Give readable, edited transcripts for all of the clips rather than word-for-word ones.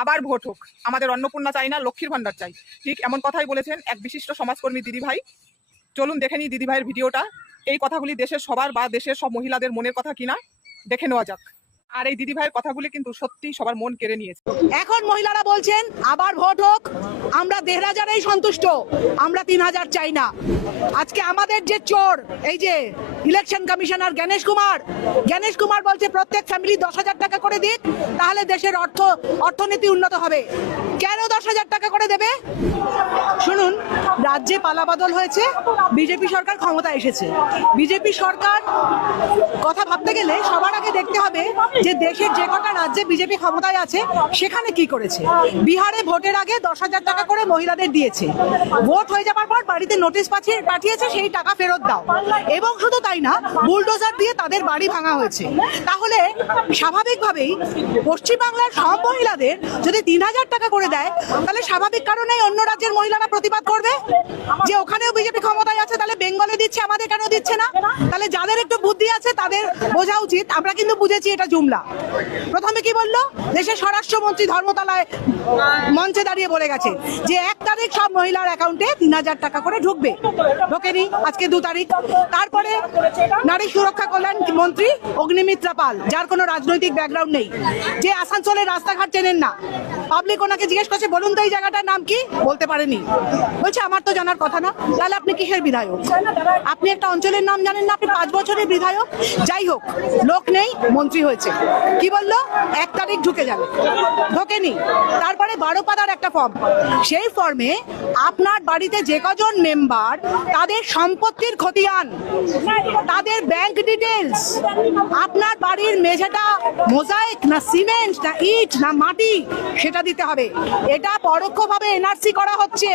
আবার ভোট হোক, আমাদের অন্নপূর্ণা চাই না, লক্ষ্মীর ভান্ডার চাই। ঠিক এমন কথাই বলেছেন এক বিশিষ্ট সমাজকর্মী দিদিভাই। চলুন দেখে নিই দিদিভাইয়ের ভিডিওটা। এই কথাগুলি দেশের সবার বা দেশের সব মহিলাদের মনের কথা কিনা দেখে নেওয়া যাক। আর এই দিদিভাইয়ের কথাগুলি কিন্তু সত্যি সবার মন কেড়ে নিয়েছে। এখন মহিলারা বলছেন আবার ভোট হোক, আমরা ১,৫০০ সন্তুষ্ট, আমরা ৩,০০০ চাই না। আজকে আমাদের যে চোর, এই যে ইলেকশন কমিশনার গণেশ কুমার বলছে প্রত্যেক ফ্যামিলি ১০,০০০ টাকা করে দিক, তাহলে দেশের অর্থনীতি উন্নত হবে। কেন ১০,০০০ টাকা করে দেবে? শুনুন, রাজ্যে পালাবদল হয়েছে, বিজেপি সরকার ক্ষমতা এসেছে। বিজেপি সরকার কথা ভাবতে গেলে সবার আগে দেখতে হবে যে দেশের যে কটা রাজ্যে বিজেপি ক্ষমতায় আছে সেখানে কি করেছে। বিহারে ভোটের আগে ১০,০০০ টাকা করে মহিলাদের দিয়েছে, ভোট হয়ে যাবার পর বাড়িতে নোটিশ পাঠিয়েছে সেই টাকা ফেরত দাও, এবং শুধু তাই না, বুলডোজার দিয়ে তাদের বাড়ি ভাঙা হয়েছে। তাহলে স্বাভাবিকভাবেই পশ্চিমবাংলার সব মহিলাদের যদি ৩,০০০ টাকা করে দেয়, তাহলে স্বাভাবিক কারণেই অন্য রাজ্যের মহিলারা প্রতিবাদ করবে যে ওখানেও বিজেপি ক্ষমতায় আছে, তাহলে বেঙ্গলে দিচ্ছে, আমাদের কেন দিচ্ছে না? তাহলে যাদের একটু বুদ্ধি আছে তাদের বোঝা উচিত, আমরা কিন্তু বুঝেছি এটা জুমলা। প্রথমে কি বললো, দেশের স্বরাষ্ট্রমন্ত্রী ধর্মতলায় মঞ্চে দাঁড়িয়ে বলে গেছে যে ১ তারিখ সব মহিলার অ্যাকাউন্টে ৩,০০০ টাকা করে ঢুকবে, ঢোকেনি, আজকে ২ তারিখ। তারপরে নারী সুরক্ষা কল্যাণ মন্ত্রী অগ্নিমিত্রা পাল, যার কোনো রাজনৈতিক ব্যাকগ্রাউন্ড নেই, যে আসানসোলের রাস্তাঘাট চেনেন না, পাবলিক ওনাকে জিজ্ঞেস করছে বলুন তো এই জায়গাটার নাম কি, বলতে পারেনি, বলছে আমার তো জানার কথা না। তাহলে আপনি কিসের বিধায়ক? আপনি একটা অঞ্চলের নাম জানেন না, আপনি ৫ বছরের বিধায়ক? যাই হোক, লোক নেই, মন্ত্রী হয়েছে। কি বললো? ১ তারিখ ঢুকে যাবে, ঢোকেনি। তারপরে ১২ পাতার একটা ফর্ম, সেই ফর্মে আপনার বাড়িতে যে কজন মেম্বার, তাদের সম্পত্তির খতিয়ান, তাদের ব্যাংক ডিটেলস, আপনার বাড়ির মেঝেটা মোজাইক না সিমেন্ট না ইট না মাটি, সেটা দিতে হবে। এটা পরোক্ষভাবে এনআরসি করা হচ্ছে,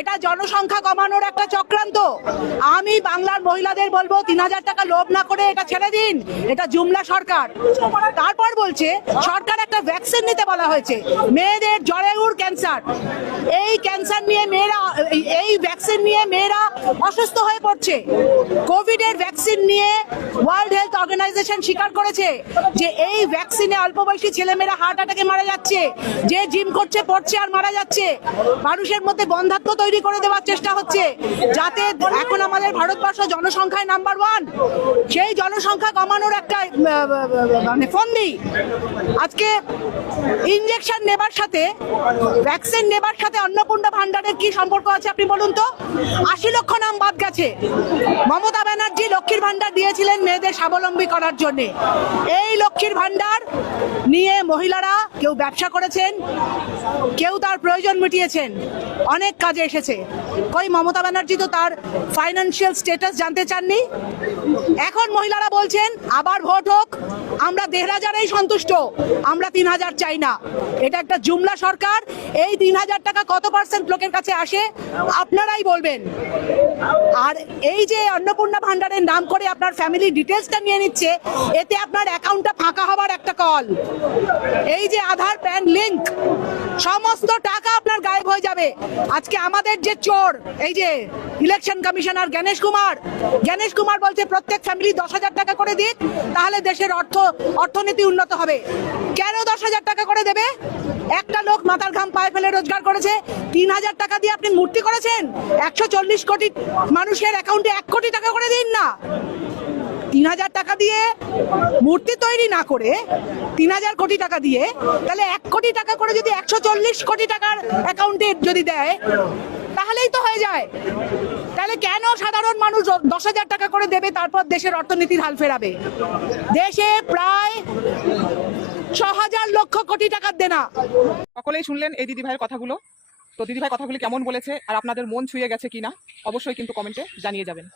এটা জনসংখ্যা কমানোর একটা চক্রান্ত। আমি বাংলার মহিলাদের বলবো ৩,০০০ টাকা লোভ না করে এটা ছেড়ে দিন, এটা জুমলা সরকার। তারপর বলছে সরকার একটা ভ্যাকসিন নিতে বলা হয়েছে, মেয়েদের জরায়ুর ক্যান্সার, এই ক্যান্সার নিয়ে মেয়েরা, এই ভ্যাকসিন নিয়ে মেয়েরা অসুস্থ হয়ে পড়ছে। কোভিডের ভ্যাকসিন নিয়ে ওয়ার্ল্ড হেলথ অর্গানাইজেশন স্বীকার করেছে যে এই ভ্যাকসিনে অল্প বয়সী ছেলেমেয়েরা হার্ট অ্যাটাকে মারা যাচ্ছে, যে জিম করছে পড়ছে আর মারা যাচ্ছে। মানুষের মধ্যে বন্ধাত্ম তৈরি করে দেওয়ার চেষ্টা হচ্ছে, যাতে এখন আমাদের ভারতবর্ষ জনসংখ্যায় নাম্বার 1, সেই জনসংখ্যা কমানোর একটা মানে ফন্দি। আজকে ইনজেকশন নেবার সাথে, ভ্যাকসিন নেবার সাথে অন্নপূর্ণা ভান্ডারের কি সম্পর্ক আছে আপনি বলুন তো? ৮০ লক্ষ নাম বাদ গেছে। মমতা ব্যানার্জি লক্ষ্মীর ভান্ডার দিয়েছিলেন মেয়েদের স্বাবলম্বী করার জন্য। এই লক্ষ্মীর ভান্ডার নিয়ে মহিলারা কেউ ব্যবসা করেছেন, কেউ তার প্রয়োজন মিটিয়েছেন, অনেক কাজে এসেছে। কই মমতা ব্যানার্জি তো তার ফাইন্যান্সিয়াল স্ট্যাটাস জানতে চাননি। এখন মহিলারা বলছেন আবার ভোট হোক, আমরা ১,৫০০ সন্তুষ্ট, আমরা ৩,০০০ চাই না। এটা একটা জুমলা সরকার। এই ৩,০০০ টাকা কত % লোকের কাছে আসে আপনারাই বলবেন। আর এই যে অন্নপূর্ণা ভান্ডারের নাম করে আপনার ফ্যামিলি ডিটেলসটা নিয়ে নিচ্ছে, এতে আপনার অ্যাকাউন্টটা ফাঁকা হবার একটা কল। এই যে আধার প্যান লিংক, সমস্ত টাকা আপনার গায়েব হয়ে যাবে। আজকে আমাদের যে চোর, এই যে ইলেকশন কমিশনার গণেশ কুমার বলছে প্রত্যেক ফ্যামিলি ১০,০০০ টাকা করে দিক, তাহলে দেশের অর্থনীতি উন্নত হবে। কেন ১০,০০০ টাকা করে দেবে? একটা লোক মাথার ঘাম পায়ে ফেলে রোজগার করেছে, ৩,০০০ টাকা দিয়ে আপনি মূর্তি করেছেন। ১৪০ কোটি মানুষের অ্যাকাউন্টে ১ কোটি টাকা করে দিন না। ৩,০০০ টাকা দিয়ে মূর্তি তৈরি না করে ৩,০০০ কোটি টাকা দিয়ে, তাহলে ১ কোটি টাকা করে যদি ১৪০ কোটি টাকার অ্যাকাউন্টে যদি দেয়, তাহলেই তো হয়ে যায়। তাহলে কেন সাধারণ মানুষ ১০,০০০ টাকা করে দেবে, তারপর দেশের অর্থনীতির হাল ফেরাবে? দেশে প্রায় ৬,০০০ লক্ষ কোটি টাকার দেনা। সকলেই শুনলেন এই দিদিভাইয়ের কথাগুলো। তো দিদিভাই কথাগুলি কেমন বলেছে আর আপনাদের মন ছুঁয়ে গেছে কিনা অবশ্যই কিন্তু কমেন্টে জানিয়ে যাবেন।